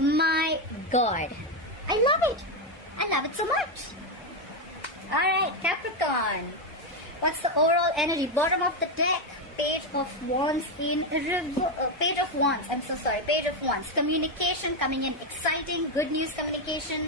my god, I love it. I love it so much. Alright, Capricorn. What's the overall energy? Bottom of the deck, Page of Wands in Page of Wands. I'm so sorry. Page of Wands. Communication coming in. Exciting. Good news communication.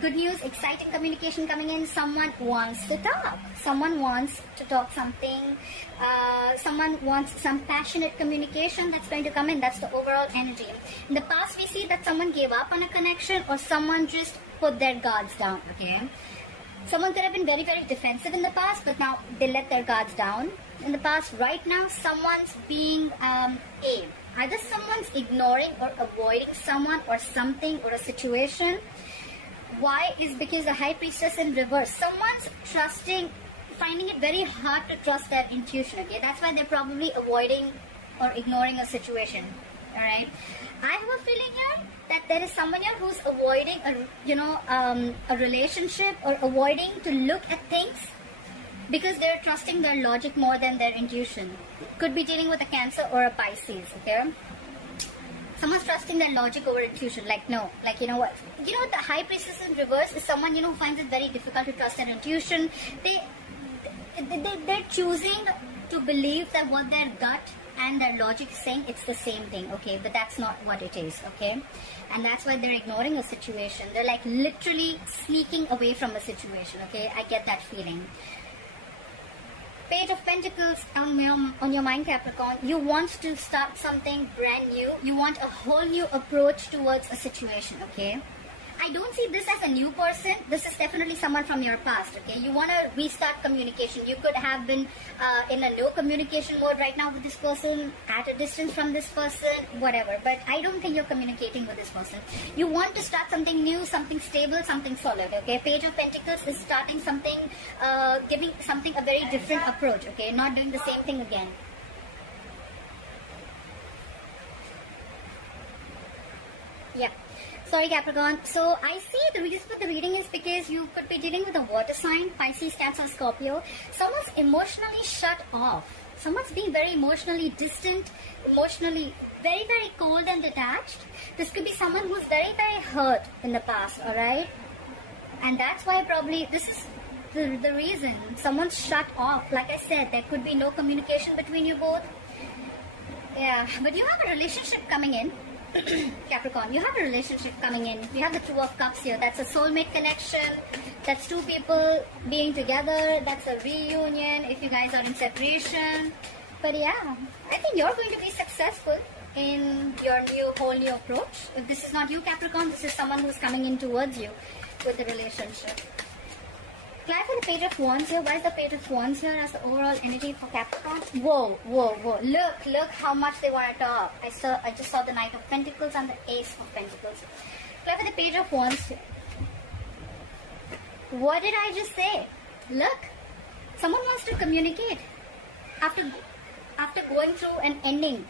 Good news. Exciting communication coming in. Someone wants to talk. Someone wants to talk something. Someone wants some passionate communication that's going to come in. That's the overall energy. In the past, we see that someone gave up on a connection or someone just put their guards down. Okay. Someone could have been very, very defensive in the past, but now they let their guards down. In the past, right now, someone's being either someone's ignoring or avoiding someone or something or a situation. Why? Is because the High Priestess in reverse. Someone's finding it very hard to trust their intuition. Okay, that's why they're probably avoiding or ignoring a situation. All right. I have a feeling here that there is someone here who's avoiding a relationship or avoiding to look at things because they're trusting their logic more than their intuition. Could be dealing with a Cancer or a Pisces. Okay. Someone's trusting their logic over intuition. Like, no, like, you know what? You know what? The High Priestess in reverse is someone, who finds it very difficult to trust their intuition. They're choosing to believe that what their gut and their logic is saying, it's the same thing, okay? But that's not what it is, okay? And that's why they're ignoring a situation. They're like literally sneaking away from a situation, okay? I get that feeling. Page of Pentacles on your mind, Capricorn. You want to start something brand new. You want a whole new approach towards a situation, okay? I don't see this as a new person. This is definitely someone from your past, okay? You want to restart communication. You could have been in a no communication mode right now with this person, at a distance from this person, whatever. But I don't think you're communicating with this person. You want to start something new, something stable, something solid, okay? Page of Pentacles is starting something, giving something a very different approach, okay? Not doing the same thing again. Yeah. Sorry, Capricorn. So I see the reason for the reading is because you could be dealing with a water sign, Pisces, Cancer, Scorpio. Someone's emotionally shut off. Someone's being very emotionally distant, emotionally very, very cold and detached. This could be someone who's very, very hurt in the past, alright? And that's why probably this is the reason. Someone's shut off. Like I said, there could be no communication between you both. Yeah, but you have a relationship coming in. Capricorn, you have a relationship coming in. You have the Two of Cups here. That's a soulmate connection. That's two people being together. That's a reunion if you guys are in separation. But yeah, I think you're going to be successful in your whole new approach. If this is not you, Capricorn, this is someone who's coming in towards you with the relationship. Clarify the Page of Wands here. Why is the Page of Wands here as the overall energy for Capricorn? Whoa, whoa, whoa. Look how much they want to talk. I just saw the Knight of Pentacles and the Ace of Pentacles. Clarify the Page of Wands here. What did I just say? Look, someone wants to communicate after going through an ending.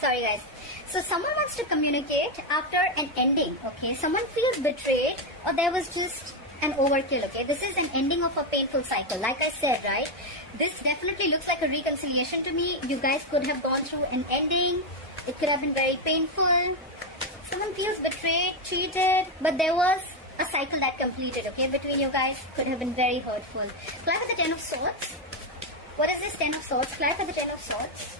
Sorry, guys. So someone wants to communicate after an ending, okay? Someone feels betrayed or there was just an overkill, okay? This is an ending of a painful cycle. Like I said, right? This definitely looks like a reconciliation to me. You guys could have gone through an ending. It could have been very painful. Someone feels betrayed, cheated, but there was a cycle that completed, okay? Between you guys could have been very hurtful. Clarify the Ten of Swords. What is this Ten of Swords? Clarify the Ten of Swords.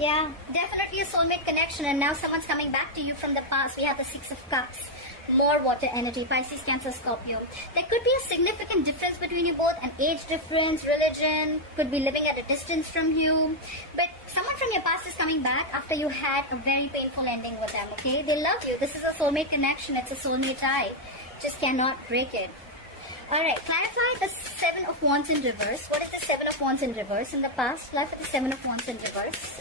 Yeah, definitely a soulmate connection, and now someone's coming back to you from the past. We have the Six of Cups. More water energy, Pisces, Cancer, Scorpio. There could be a significant difference between you both, an age difference, religion, could be living at a distance from you. But someone from your past is coming back after you had a very painful ending with them, okay? They love you. This is a soulmate connection. It's a soulmate tie. Just cannot break it. Alright, clarify the Seven of Wands in reverse. What is the Seven of Wands in reverse in the past? Clarify the Seven of Wands in reverse.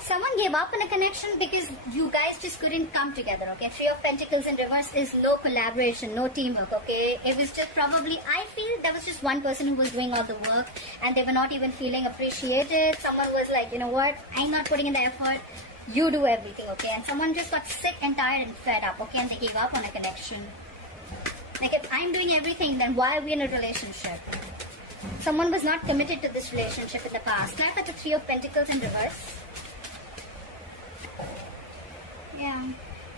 Someone gave up on a connection because you guys just couldn't come together, okay? Three of Pentacles in reverse is no collaboration, no teamwork, okay? It was just probably, I feel there was just one person who was doing all the work and they were not even feeling appreciated. Someone was like, you know what? I'm not putting in the effort. You do everything, okay? And someone just got sick and tired and fed up, okay? And they gave up on a connection. Like, if I'm doing everything, then why are we in a relationship? Someone was not committed to this relationship in the past. Clarify the Three of Pentacles in reverse. Yeah.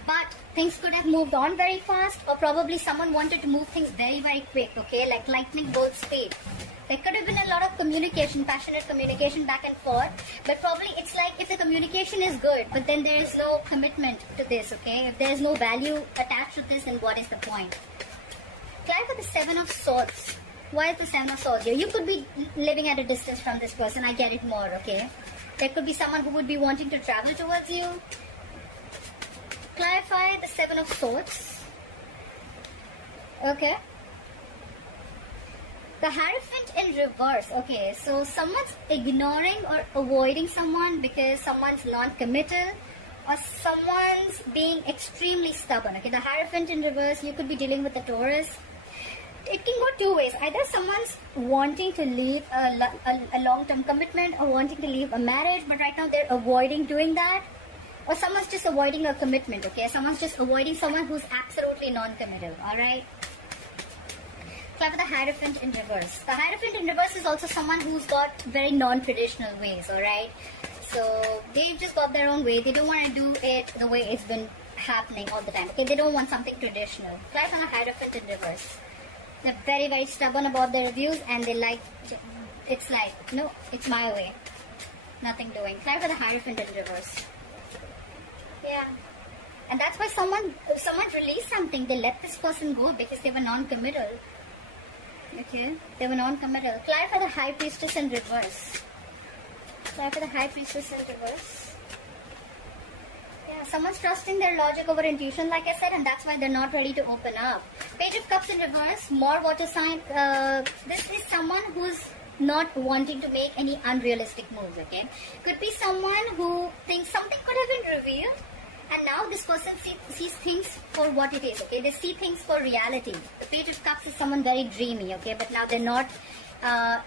But things could have moved on very fast, or probably someone wanted to move things very, very quick, okay? Like lightning bolt speed. There could have been a lot of communication, passionate communication back and forth, but probably it's like if the communication is good, but then there is no commitment to this, okay? If there is no value attached to this, then what is the point? Clarify the Seven of Swords. Why is the Seven of Swords here? You could be living at a distance from this person, I get it more, okay? There could be someone who would be wanting to travel towards you. Clarify the Seven of Swords. Okay. The Hierophant in reverse. Okay, so someone's ignoring or avoiding someone because someone's non-committal, or someone's being extremely stubborn. Okay, the Hierophant in reverse, you could be dealing with a Taurus. It can go two ways. Either someone's wanting to leave a long-term commitment or wanting to leave a marriage, but right now they're avoiding doing that. Or someone's just avoiding a commitment, okay? Someone's just avoiding someone who's absolutely non-committal, alright? Clarify the Hierophant in reverse. The Hierophant in reverse is also someone who's got very non-traditional ways, alright? So, they've just got their own way. They don't want to do it the way it's been happening all the time, okay? They don't want something traditional. Clarify the Hierophant in reverse. They're very, very stubborn about their views, and they like, it's like, no, it's my way. Nothing doing. Clarify the Hierophant in reverse. Yeah, and that's why if someone released something, they let this person go because they were non-committal. Okay, they were non-committal. Clarify the High Priestess in reverse. Clarify the High Priestess in reverse. Yeah, someone's trusting their logic over intuition, like I said, and that's why they're not ready to open up. Page of Cups in reverse, more water sign. This is someone who's not wanting to make any unrealistic moves, okay? Could be someone who thinks something could have been revealed, and now this person sees things for what it is, okay? They see things for reality. The Page of Cups is someone very dreamy, okay? But now they're not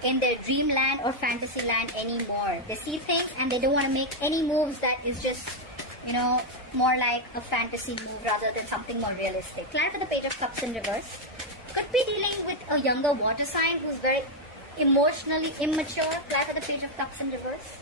in their dreamland or fantasy land anymore. They see things and they don't want to make any moves that is just, you know, more like a fantasy move rather than something more realistic. Clarify the Page of Cups in reverse. Could be dealing with a younger water sign who's very emotionally immature. Clarify the Page of Cups in reverse.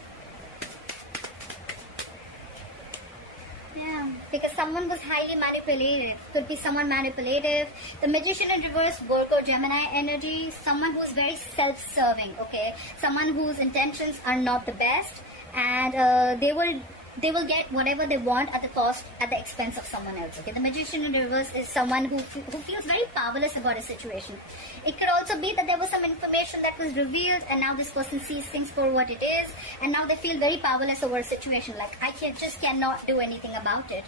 Yeah, because someone was highly manipulative. Could be someone manipulative. The Magician in reverse, Virgo, Gemini energy. Someone who's very self-serving, okay? Someone whose intentions are not the best, and they will get whatever they want at the expense of someone else, okay? The Magician in reverse is someone who feels very powerless about a situation. It could also be that there was some information that was revealed, and now this person sees things for what it is, and now they feel very powerless over a situation, like I just cannot do anything about it.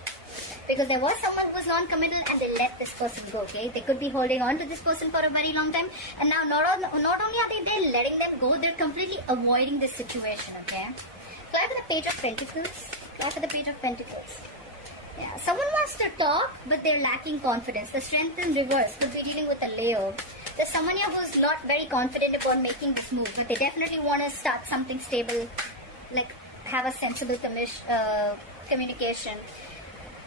Because there was someone who was non-committal and they let this person go, okay? They could be holding on to this person for a very long time, and now not only are they letting them go, they're completely avoiding this situation, okay? Clarify the Page of Pentacles. Clarify the Page of Pentacles. Yeah, someone wants to talk, but they're lacking confidence. The Strength in reverse could be dealing with a Leo. There's someone here who's not very confident about making this move, but they definitely want to start something stable, like have a sensible communication.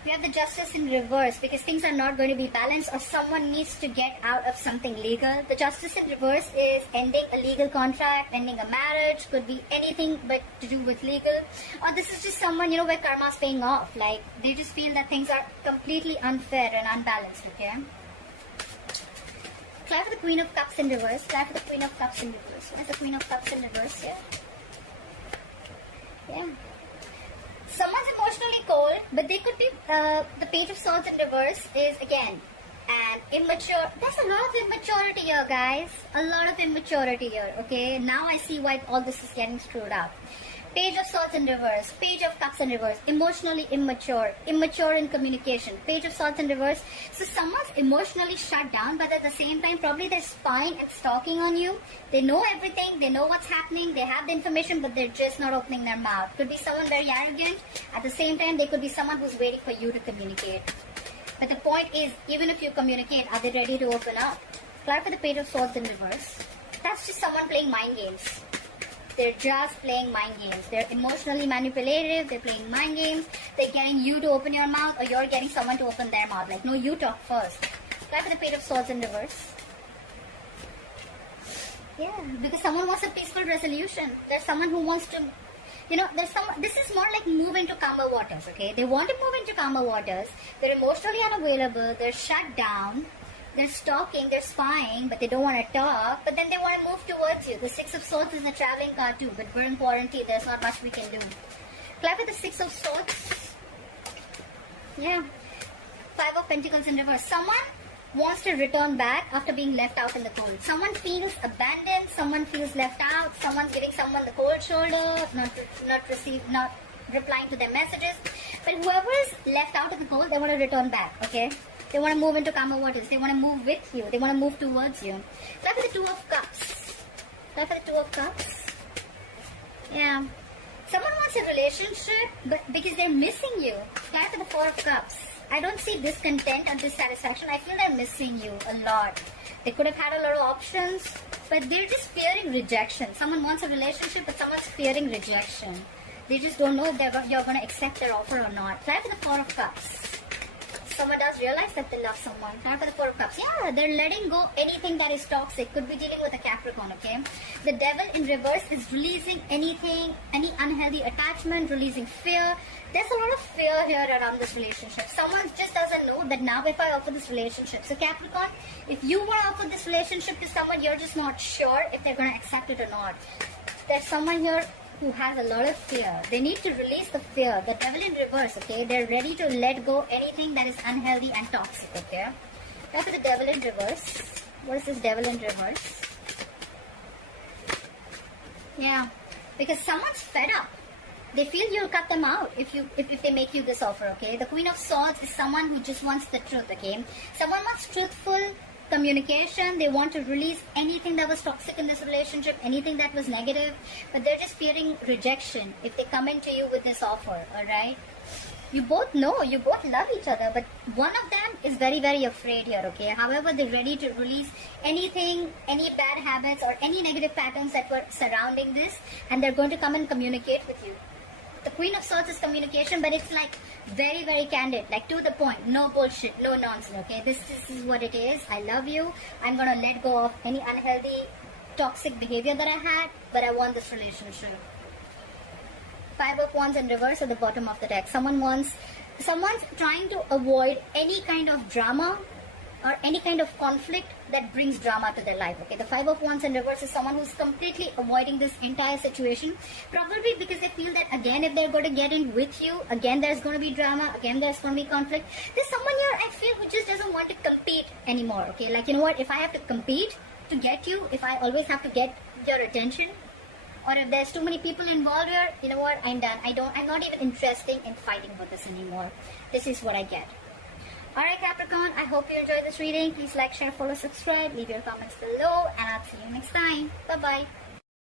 We have the Justice in reverse because things are not going to be balanced, or someone needs to get out of something legal. The Justice in reverse is ending a legal contract, ending a marriage, could be anything but to do with legal. Or this is just someone, you know, where karma's paying off. Like, they just feel that things are completely unfair and unbalanced, okay? Clarify the Queen of Cups in reverse. Clarify the Queen of Cups in reverse. Where's the Queen of Cups in reverse here? Yeah. Someone's emotionally cold, but they could be, the Page of Swords in reverse is, again, an immature. There's a lot of immaturity here, guys. A lot of immaturity here, okay? Now I see why all this is getting screwed up. Page of Swords in reverse, Page of Cups in reverse, emotionally immature, immature in communication, Page of Swords in reverse. So someone's emotionally shut down, but at the same time, probably they're spying and stalking on you. They know everything, they know what's happening, they have the information, but they're just not opening their mouth. Could be someone very arrogant. At the same time, they could be someone who's waiting for you to communicate. But the point is, even if you communicate, are they ready to open up? Clarify the Page of Swords in reverse. That's just someone playing mind games. They're just playing mind games. They're emotionally manipulative. They're playing mind games. They're getting you to open your mouth, or you're getting someone to open their mouth. Like, no, you talk first. Clarify the Page of Swords in reverse. Yeah, because someone wants a peaceful resolution. There's someone who wants to, this is more like move into calmer waters, okay? They want to move into calmer waters. They're emotionally unavailable. They're shut down. They're stalking. They're spying, but they don't want to talk. But then they want to move towards you. The Six of Swords is a traveling card too, but we're in quarantine. There's not much we can do. Clap with the Six of Swords. Yeah. Five of Pentacles in reverse. Someone wants to return back after being left out in the cold. Someone feels abandoned. Someone feels left out. Someone's giving someone the cold shoulder, not replying to their messages. But whoever is left out in the cold, they want to return back, okay? They want to move into calmer waters. They want to move with you. They want to move towards you. Clap for the Two of Cups. Clap for the Two of Cups. Yeah. Someone wants a relationship, but because they're missing you. Clap for the Four of Cups. I don't see discontent or dissatisfaction. I feel they're missing you a lot. They could have had a lot of options, but they're just fearing rejection. Someone wants a relationship, but someone's fearing rejection. They just don't know if you're going to accept their offer or not. Try for the Four of Cups. Someone does realize that they love someone. Try for the Four of Cups. Yeah, they're letting go anything that is toxic. Could be dealing with a Capricorn, okay? The Devil in reverse is releasing anything, any unhealthy attachment, releasing fear. There's a lot of fear here around this relationship. Someone just doesn't know that now if I offer this relationship. So Capricorn, if you want to offer this relationship to someone, you're just not sure if they're going to accept it or not. There's someone here who has a lot of fear. They need to release the fear. The Devil in reverse, okay? They're ready to let go anything that is unhealthy and toxic, okay? Now for the Devil in reverse. What is this Devil in reverse? Yeah, because someone's fed up. They feel you'll cut them out if they make you this offer, okay? The Queen of Swords is someone who just wants the truth, okay? Someone wants truthful communication. They want to release anything that was toxic in this relationship, anything that was negative, but they're just fearing rejection if they come into you with this offer, alright? You both know, you both love each other, but one of them is very, very afraid here, okay? However, they're ready to release anything, any bad habits or any negative patterns that were surrounding this, and they're going to come and communicate with you. The Queen of Swords is communication, but it's like very, very candid, like to the point, no bullshit, no nonsense, okay? This is what it is. I love you. I'm going to let go of any unhealthy, toxic behavior that I had, but I want this relationship. Five of Wands in reverse at the bottom of the deck. Someone's trying to avoid any kind of drama or any kind of conflict that brings drama to their life, okay? The Five of Wands in reverse is someone who's completely avoiding this entire situation, probably because they feel that, again, if they're going to get in with you, again, there's going to be drama, again, there's going to be conflict. There's someone here, I feel, who just doesn't want to compete anymore, okay? Like, you know what, if I have to compete to get you, if I always have to get your attention, or if there's too many people involved here, you know what, I'm done. I'm not even interested in fighting for this anymore. This is what I get. Alright Capricorn, I hope you enjoyed this reading. Please like, share, follow, subscribe, leave your comments below, and I'll see you next time. Bye-bye.